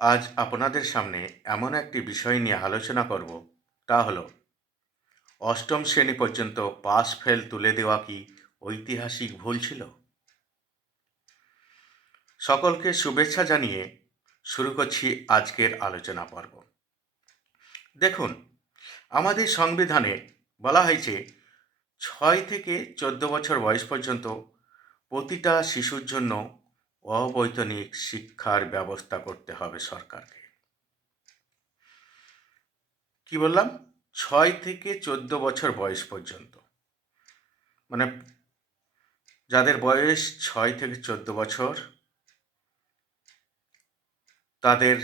আজ আপনাদের সামনে এমন একটি বিষয় নিয়ে আলোচনা করব, তা হলো অষ্টম শ্রেণী পর্যন্ত পাস ফেল তুলে দেওয়া কি ঐতিহাসিক ভুল ছিল? সকলকে শুভেচ্ছা জানিয়ে শুরু করছি আজকের আলোচনা পর্ব। দেখুন, আমাদের সংবিধানে বলা হয়েছে 6 থেকে 14 বছর বয়স পর্যন্ত প্রতিটা শিশুর জন্য অবৈতনিক শিক্ষার ব্যবস্থা করতে হবে সরকারকে। কি বললাম? 6 থেকে 14 বছর বয়স পর্যন্ত, মানে যাদের বয়স 6 থেকে 14 বছর তাদের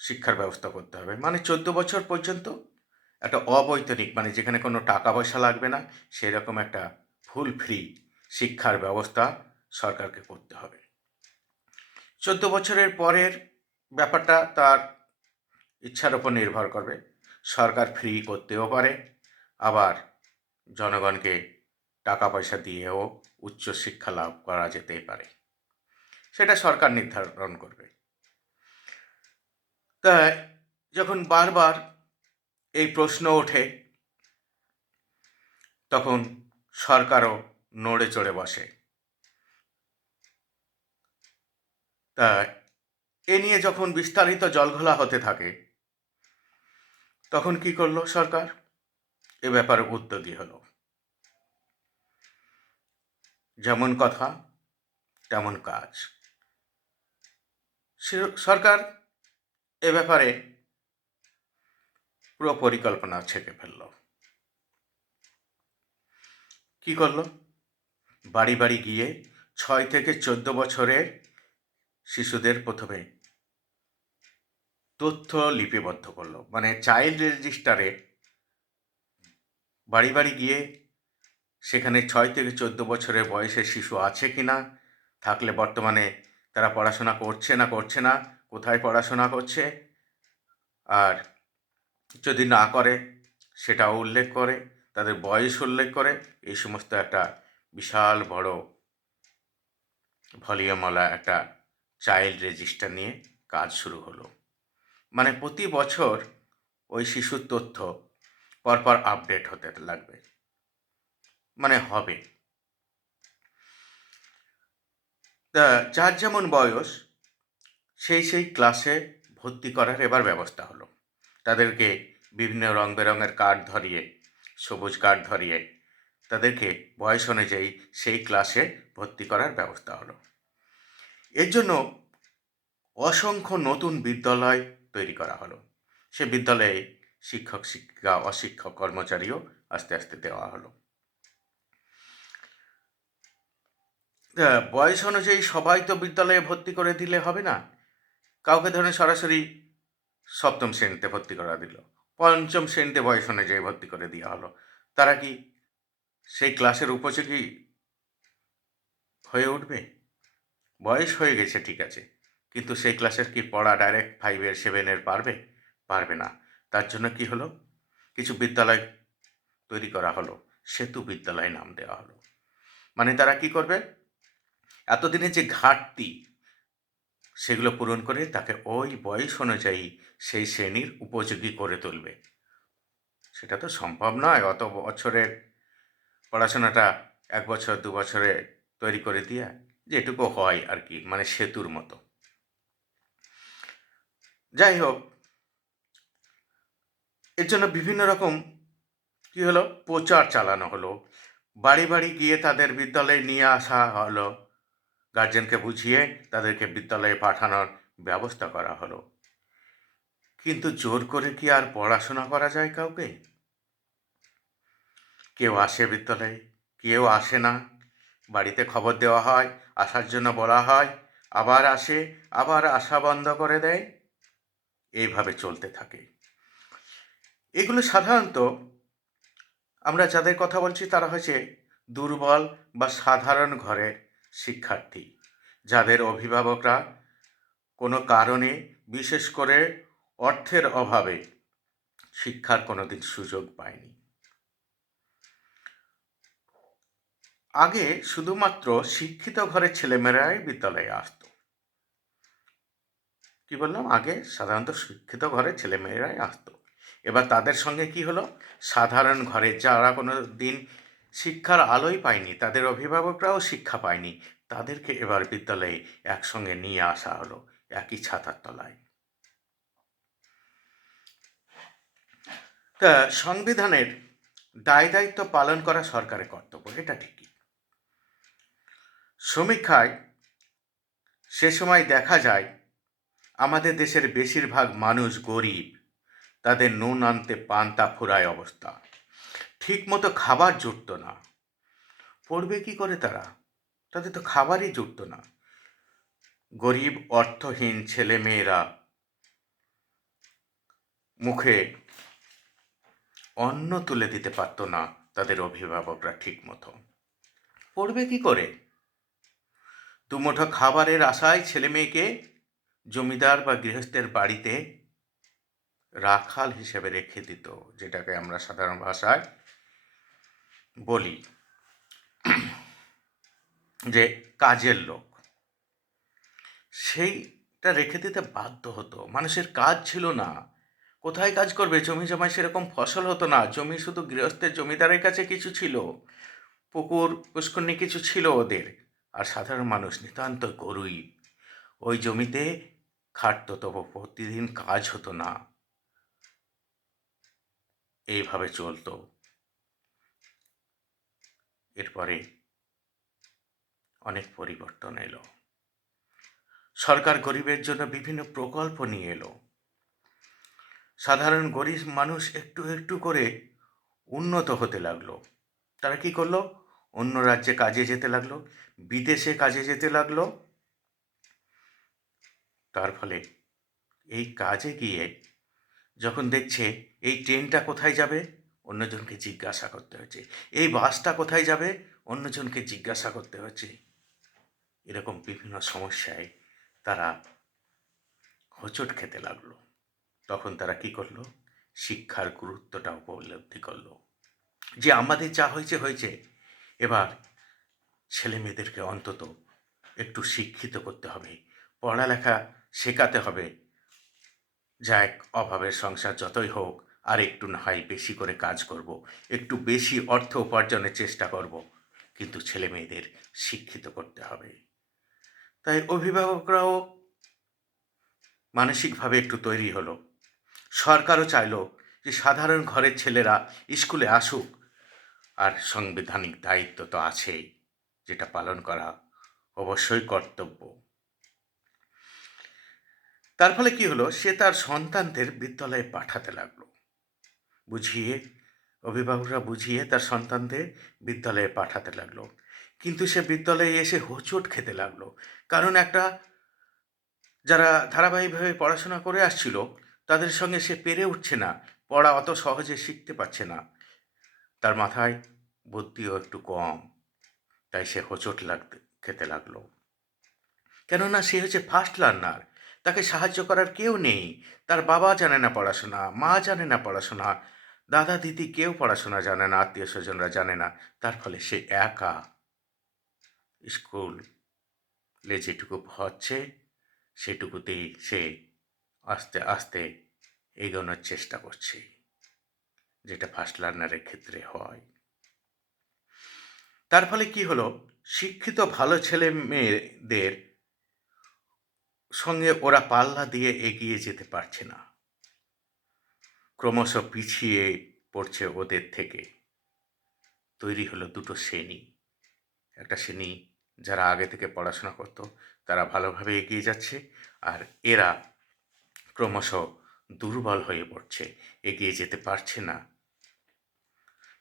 শিক্ষার ব্যবস্থা করতে হবে। মানে 14 বছর পর্যন্ত একটা অবৈতনিক, মানে যেখানে কোনো টাকা পয়সা লাগবে না, সেরকম একটা ফুল ফ্রি শিক্ষার ব্যবস্থা সরকারকে করতে হবে। 14 বছরের পরের ব্যাপারটা তার ইচ্ছার উপর নির্ভর করবে। সরকার ফ্রি করতেও পারে, আবার জনগণকে টাকা পয়সা দিয়েও উচ্চশিক্ষা লাভ করা যেতেই পারে। সেটা সরকার নির্ধারণ করবে। তাই যখন বারবার এই প্রশ্ন ওঠে, তখন সরকারও নড়ে চড়ে বসে। তা এ নিয়ে যখন বিস্তারিত জলঘোলা হতে থাকে, তখন কি করলো সরকার? এ ব্যাপারে উদ্যোগী হলো। যেমন কথা তেমন কাজ। সরকার এ ব্যাপারে পুরো পরিকল্পনা ছেঁকে ফেললো। কি করলো? বাড়ি বাড়ি গিয়ে 6 থেকে 14 বছরের শিশুদের প্রথমে তথ্য লিপিবদ্ধ করলো। মানে চাইল্ড রেজিস্টারে বাড়ি বাড়ি গিয়ে সেখানে 6 থেকে 14 বছরের বয়সের শিশু আছে কি না, থাকলে বর্তমানে তারা পড়াশোনা করছে না করছে না, কোথায় পড়াশোনা করছে, আর যদি না করে সেটাও উল্লেখ করে, তাদের বয়স উল্লেখ করে। এই সমস্ত একটা বিশাল বড় ভলিউমওয়ালা একটা চাইল্ড রেজিস্টার নিয়ে কাজ শুরু হলো। মানে প্রতি বছর ওই শিশুর তথ্য পরপর আপডেট হতে লাগবে, মানে হবে। তা যার যেমন বয়স সেই ক্লাসে ভর্তি করার এবার ব্যবস্থা হলো। তাদেরকে বিভিন্ন রং বেরঙের কার্ড ধরিয়ে, সবুজ কার্ড ধরিয়ে তাদেরকে বয়স অনুযায়ী সেই ক্লাসে ভর্তি করার ব্যবস্থা হলো। এর জন্য অসংখ্য নতুন বিদ্যালয় তৈরি করা হলো। সে বিদ্যালয়ে শিক্ষক শিক্ষিকা অশিক্ষক কর্মচারীও আস্তে আস্তে দেওয়া হলো। বয়স অনুযায়ী সবাই তো বিদ্যালয়ে ভর্তি করে দিলে হবে না। কাউকে ধরেন সরাসরি সপ্তম শ্রেণীতে ভর্তি করা দিল, পঞ্চম শ্রেণীতে বয়স অনুযায়ী ভর্তি করে দেওয়া হলো। তারা কি সেই ক্লাসের উপযোগী হয়ে উঠবে? বয়স হয়ে গেছে ঠিক আছে, কিন্তু সেই ক্লাসের কি পড়া ডাইরেক্ট 5-এর 7-এর পারবে? পারবে না। তার জন্য কি হলো? কিছু বিদ্যালয় তৈরি করা হলো, সেতু বিদ্যালয় নাম দেওয়া হলো। মানে তারা কি করবে? এতদিনের যে ঘাটতি, সেগুলো পূরণ করে তাকে ওই বয়স অনুযায়ী সেই শ্রেণীর উপযোগী করে তুলবে। সেটা তো সম্ভব নয় অত বছরের পড়াশোনাটা 1 বছর 2 বছরে তৈরি করে দিয়া, যেটুকু হয় আর কি, মানে সেতুর মতো। যাই হোক, এর জন্য বিভিন্ন রকম কি হলো, প্রচার চালানো হলো। বাড়ি বাড়ি গিয়ে তাদের বিদ্যালয়ে নিয়ে আসা হলো, গার্জেনকে বুঝিয়ে তাদেরকে বিদ্যালয়ে পাঠানোর ব্যবস্থা করা হলো। কিন্তু জোর করে কি আর পড়াশোনা করা যায় কাউকে? কেউ আসে বিদ্যালয়ে, কেউ আসে না। বাড়িতে খবর দেওয়া হয়, আসার জন্য বলা হয়, আবার আসে, আবার আসা বন্ধ করে দেয়। এইভাবে চলতে থাকে। এগুলো সাধারণত আমরা যাদের কথা বলছি তারা হচ্ছে দুর্বল বা সাধারণ ঘরের শিক্ষার্থী, যাদের অভিভাবকরা কোনো কারণে, বিশেষ করে অর্থের অভাবে, শিক্ষার কোনোদিন সুযোগ পায়নি। আগে শুধুমাত্র শিক্ষিত ঘরের ছেলেমেয়েরাই বিদ্যালয়ে আসতো, কি বললাম, আগে সাধারণত শিক্ষিত ঘরের ছেলেমেয়েরাই আসতো। এবার তাদের সঙ্গে কি হলো, সাধারণ ঘরে যারা কোনো দিন শিক্ষার আলোই পায়নি, তাদের অভিভাবকরাও শিক্ষা পায়নি, তাদেরকে এবার বিদ্যালয়ে একসঙ্গে নিয়ে আসা হলো একই ছাতার তলায়। তা সংবিধানের দায় দায়িত্ব পালন করা সরকারের কর্তব্য, এটা ঠিকই। সমীক্ষায় সে সময় দেখা যায় আমাদের দেশের বেশিরভাগ মানুষ গরিব, তাদের নুন আনতে পান্তা ফুরায় অবস্থা, ঠিক মতো খাবার জুটত না। পড়বে কি করে তারা? তাদের তো খাবারই জুটত না। গরিব অর্থহীন ছেলে মেয়েরা মুখে অন্ন তুলে দিতে পারত না তাদের অভিভাবকরা ঠিক মতো। পড়বে কি করে? দুমুঠো খাবারের আশায় ছেলে মেয়েকে জমিদার বা গৃহস্থের বাড়িতে রাখাল হিসেবে রেখে দিত, যেটাকে আমরা সাধারণ ভাষায় বলি যে কাজের লোক। সেইটা রেখে দিতে বাধ্য হতো। মানুষের কাজ ছিল না, কোথায় কাজ করবে? জমি জমায় সেরকম ফসল হতো না, জমি শুধু গৃহস্থের জমিদারের কাছে কিছু ছিল, পুকুর পুষ্করণী কিছু ছিল ওদের, আর সাধারণ মানুষ নিতান্ত গরিব। ওই জমিতে খাটতো, তবু প্রতিদিন কাজ হতো না, এইভাবে চলতো। এরপরে অনেক পরিবর্তন এলো। সরকার গরিবের জন্য বিভিন্ন প্রকল্প নিয়ে এলো। সাধারণ গরিব মানুষ একটু একটু করে উন্নত হতে লাগলো। তারা কি করলো? অন্য রাজ্যে কাজে যেতে লাগলো, বিদেশে কাজে যেতে লাগলো। তার ফলে এই কাজে গিয়ে যখন দেখছে এই ট্রেনটা কোথায় যাবে, অন্যজনকে জিজ্ঞাসা করতে হচ্ছে, এই বাসটা কোথায় যাবে, অন্যজনকে জিজ্ঞাসা করতে হচ্ছে। এরকম বিভিন্ন সমস্যায় তারা হোঁচট খেতে লাগলো। তখন তারা কি করলো? শিক্ষার গুরুত্বটা উপলব্ধি করলো যে আমাদের যা হয়েছে হয়েছে, এবার ছেলে মেয়েদেরকে অন্তত একটু শিক্ষিত করতে হবে, পড়ালেখা শেখাতে হবে। যাক, অভাবের সংসার যতই হোক, আর একটু না হয় বেশি করে কাজ করব, একটু বেশি অর্থ উপার্জনের চেষ্টা করব, কিন্তু ছেলে মেয়েদের শিক্ষিত করতে হবে। তাই অভিভাবকরাও মানসিকভাবে একটু তৈরি হলো। সরকারও চাইলো যে সাধারণ ঘরের ছেলেরা স্কুলে আসুক, আর সাংবিধানিক দায়িত্ব তো আছেই, যেটা পালন করা অবশ্যই কর্তব্য। তার ফলে কি হলো, সে তার সন্তানদের বিদ্যালয়ে পাঠাতে লাগলো, বুঝিয়ে, অভিভাবকরা বুঝিয়ে তার সন্তানদের বিদ্যালয়ে পাঠাতে লাগলো। কিন্তু সে বিদ্যালয়ে এসে হোঁচট খেতে লাগলো, কারণ একটা যারা ধারাবাহিকভাবে পড়াশোনা করে আসছিল, তাদের সঙ্গে সে পেরে উঠছে না, পড়া অত সহজে শিখতে পারছে না, তার মাথায় বুদ্ধিও একটু কম, তাই সে হোঁচট খেতে লাগলো। কেননা সে হচ্ছে ফার্স্ট লার্নার, তাকে সাহায্য করার কেউ নেই। তার বাবা জানে না পড়াশোনা, মা জানে না পড়াশোনা, দাদা দিদি কেউ পড়াশোনা জানে না, আত্মীয় স্বজনরা জানে না। তার ফলে সে একা স্কুলে যেটুকু হচ্ছে সেটুকুতেই সে আস্তে আস্তে এগোনোর চেষ্টা করছে, যেটা ফার্স্ট লার্নারের ক্ষেত্রে হয়। তার ফলে কি হলো, শিক্ষিত ভালো ছেলে মেয়েদের সঙ্গে ওরা পাল্লা দিয়ে এগিয়ে যেতে পারছে না, ক্রমশ পিছিয়ে পড়ছে ওদের থেকে। তৈরি হলো দুটো শ্রেণী। একটা শ্রেণী যারা আগে থেকে পড়াশোনা করত, তারা ভালোভাবে এগিয়ে যাচ্ছে, আর এরা ক্রমশ দুর্বল হয়ে পড়ছে, এগিয়ে যেতে পারছে না।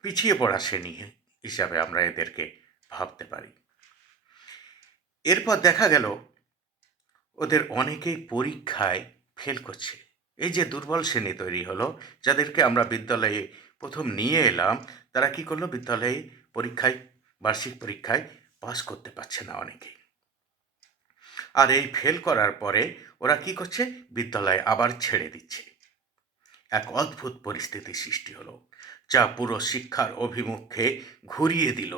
পিছিয়ে পড়া শ্রেণী হিসাবে আমরা এদেরকে ভাবতে পারি। এরপর দেখা গেল ওদের অনেকেই পরীক্ষায় ফেল করছে। এই যে দুর্বল শ্রেণী তৈরি হলো, যাদেরকে আমরা বিদ্যালয়ে প্রথম নিয়ে এলাম, তারা কি করলো, বিদ্যালয়ে পরীক্ষায়, বার্ষিক পরীক্ষায় পাস করতে পারছে না অনেকেই। আর এই ফেল করার পরে ওরা কি করছে, বিদ্যালয় আবার ছেড়ে দিচ্ছে। এক অদ্ভুত পরিস্থিতির সৃষ্টি হলো, যা পুরো শিক্ষার অভিমুখে ঘুরিয়ে দিল।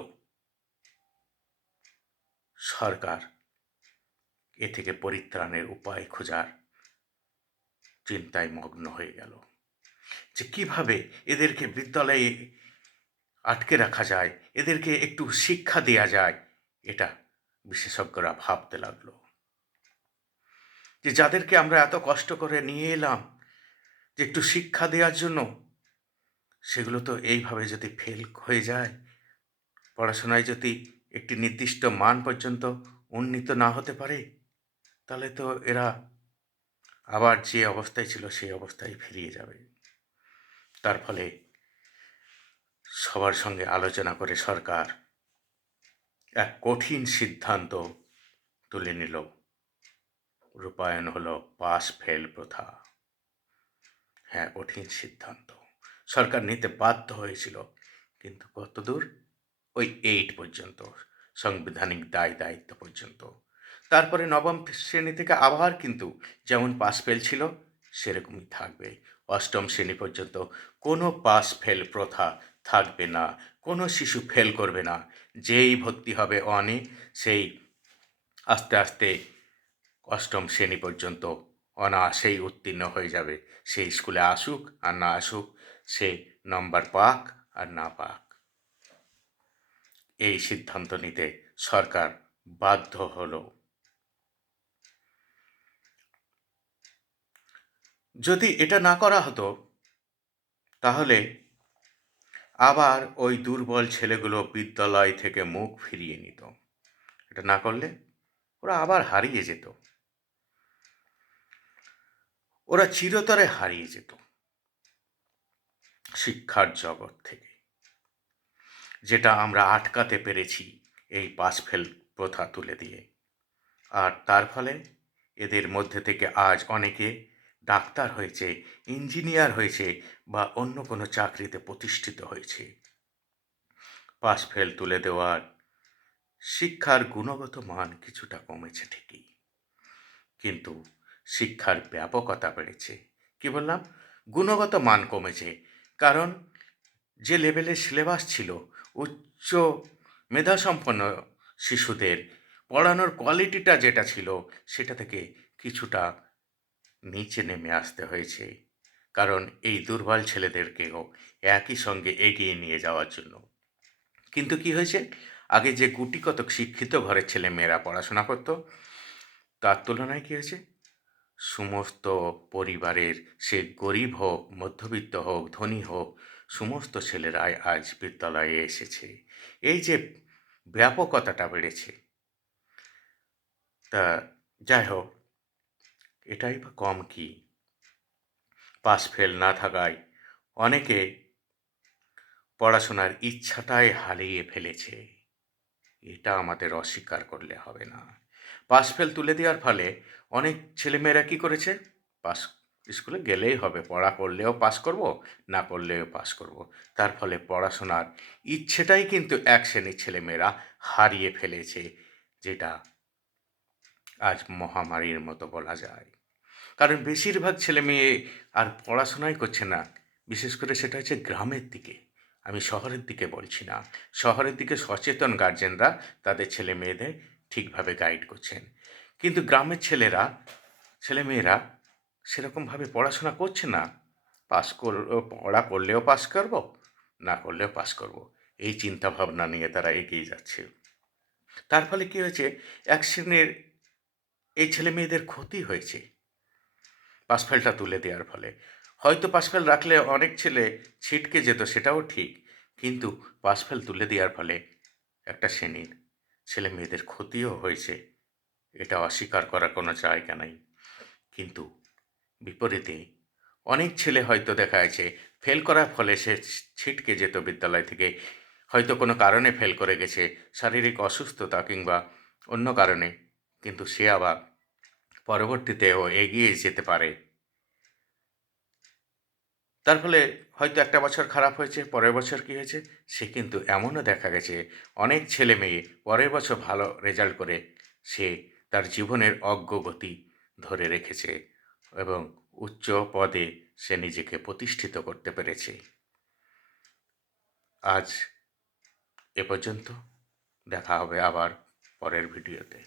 সরকার এ থেকে পরিত্রাণের উপায় খোঁজার চিন্তায় মগ্ন হয়ে গেল যে কিভাবে এদেরকে বিদ্যালয়ে আটকে রাখা যায়, এদেরকে একটু শিক্ষা দেয়া যায়। এটা বিশেষজ্ঞরা ভাবতে লাগলো যে যাদেরকে আমরা এত কষ্ট করে নিয়ে এলাম যে একটু শিক্ষা দেওয়ার জন্য, সেগুলো তো এইভাবে যদি ফেল হয়ে যায়, পড়াশোনায় যদি একটি নির্দিষ্ট মান পর্যন্ত উন্নীত না হতে পারে, তাহলে তো এরা আবার যে অবস্থায় ছিল সেই অবস্থায় ফিরিয়ে যাবে। তার ফলে সবার সঙ্গে আলোচনা করে সরকার এক কঠিন সিদ্ধান্ত তুলে নিল। রূপায়ণ হলো পাস ফেল প্রথা। হ্যাঁ, কঠিন সিদ্ধান্ত সরকার নিতে বাধ্য হয়েছিল, কিন্তু কতদূর? ওই 8 পর্যন্ত, সাংবিধানিক দায় দায়িত্ব পর্যন্ত। তারপরে নবম শ্রেণী থেকে আবার কিন্তু যেমন পাস ফেল ছিল সেরকমই থাকবে। অষ্টম শ্রেণী পর্যন্ত কোনো পাস ফেল প্রথা থাকবে না, কোনো শিশু ফেল করবে না। যেই ভর্তি হবে অনে, সেই আস্তে আস্তে অষ্টম শ্রেণী পর্যন্ত অনায়াসেই উত্তীর্ণ হয়ে যাবে। সেই স্কুলে আসুক আর না আসুক, সে নম্বর পাক আর না পাক। এই সিদ্ধান্ত নিতে সরকার বাধ্য হলো। যদি এটা না করা হতো, তাহলে আবার ওই দুর্বল ছেলেগুলো বিদ্যালয় থেকে মুখ ফিরিয়ে নিত। এটা না করলে ওরা আবার হারিয়ে যেত, ওরা চিরতরে হারিয়ে যেত শিক্ষার জগৎ থেকে, যেটা আমরা আটকাতে পেরেছি এই পাস ফেল প্রথা তুলে দিয়ে। আর তার ফলে এদের মধ্যে থেকে আজ অনেকে ডাক্তার হয়েছে, ইঞ্জিনিয়ার হয়েছে, বা অন্য কোনো চাকরিতে প্রতিষ্ঠিত হয়েছে। পাস ফেল তুলে দেওয়ার শিক্ষার গুণগত মান কিছুটা কমেছে ঠিকই, কিন্তু শিক্ষার ব্যাপকতা বেড়েছে। কি বললাম? গুণগত মান কমেছে, কারণ যে লেভেলের সিলেবাস ছিল, উচ্চ মেধাসম্পন্ন শিশুদের পড়ানোর কোয়ালিটিটা যেটা ছিল, সেটা থেকে কিছুটা নিচে নেমে আসতে হয়েছে, কারণ এই দুর্বল ছেলেদেরকেও একই সঙ্গে এগিয়ে নিয়ে যাওয়ার জন্য। কিন্তু কি হয়েছে, আগে যে গুটি কতক শিক্ষিত ঘরের ছেলে মেয়েরা পড়াশোনা করত, তার তুলনায় কী হয়েছে, সমস্ত পরিবারের, সে গরিব হোক, মধ্যবিত্ত হোক, ধনী হোক, সমস্ত ছেলেরাই আজ বিদ্যালয়ে এসেছে। এই যে ব্যাপকতাটা বেড়েছে, তা যাই হোক, এটাই বা কম কি? পাস ফেল না থাকায় অনেকে পড়াশোনার ইচ্ছাটাই হারিয়ে ফেলেছে। এটা আমাদের অস্বীকার করলে হবে না। পাস ফেল তুলে দেওয়ার ফলে অনেক ছেলেমেয়েরা কী করেছে, পাস স্কুলে গেলেই হবে, পড়া করলেও পাস করব, না করলেও পাস করব। তার ফলে পড়াশোনার ইচ্ছেটাই কিন্তু এক শ্রেণীর ছেলেমেয়েরা হারিয়ে ফেলেছে, যেটা আজ মহামারীর মতো বলা যায়। কারণ বেশিরভাগ ছেলে মেয়ে আর পড়াশোনাই করছে না, বিশেষ করে সেটা হচ্ছে গ্রামের দিকে। আমি শহরের দিকে বলছি না। শহরের দিকে সচেতন গার্জেনরা তাদের ছেলে মেয়েদের ঠিকভাবে গাইড করছেন, কিন্তু গ্রামের ছেলেমেয়েরা সেরকমভাবে পড়াশোনা করছে না। পড়া করলেও পাস করব, না করলেও পাস করব, এই চিন্তাভাবনা নিয়ে তারা এগিয়ে যাচ্ছে। তার ফলে কী হয়েছে, এক শ্রেণীর এই ছেলে মেয়েদের ক্ষতি হয়েছে পাসফেলটা তুলে দেওয়ার ফলে। হয়তো পাসফেল রাখলে অনেক ছেলে ছিটকে যেত, সেটাও ঠিক, কিন্তু পাসফেল তুলে দেওয়ার ফলে একটা শ্রেণীর ছেলে মেয়েদের ক্ষতিও হয়েছে, এটা অস্বীকার করার কোনো জায়গা নাই। কিন্তু বিপরীতে অনেক ছেলে হয়তো দেখা যাচ্ছে ফেল করার ফলে সে ছিটকে যেত বিদ্যালয় থেকে, হয়তো কোনো কারণে ফেল করে গেছে, শারীরিক অসুস্থতা কিংবা অন্য কারণে, কিন্তু সে আবার পরবর্তীতেও এগিয়ে যেতে পারে। তার ফলে হয়তো একটা বছর খারাপ হয়েছে, পরের বছর কী হয়েছে, সে কিন্তু এমনও দেখা গেছে অনেক ছেলে মেয়ে পরের বছর ভালো রেজাল্ট করে সে তার জীবনের অগ্রগতি ধরে রেখেছে এবং উচ্চ পদে সে নিজেকে প্রতিষ্ঠিত করতে পেরেছে। আজ এ পর্যন্ত, দেখা হবে আবার পরের ভিডিওতে।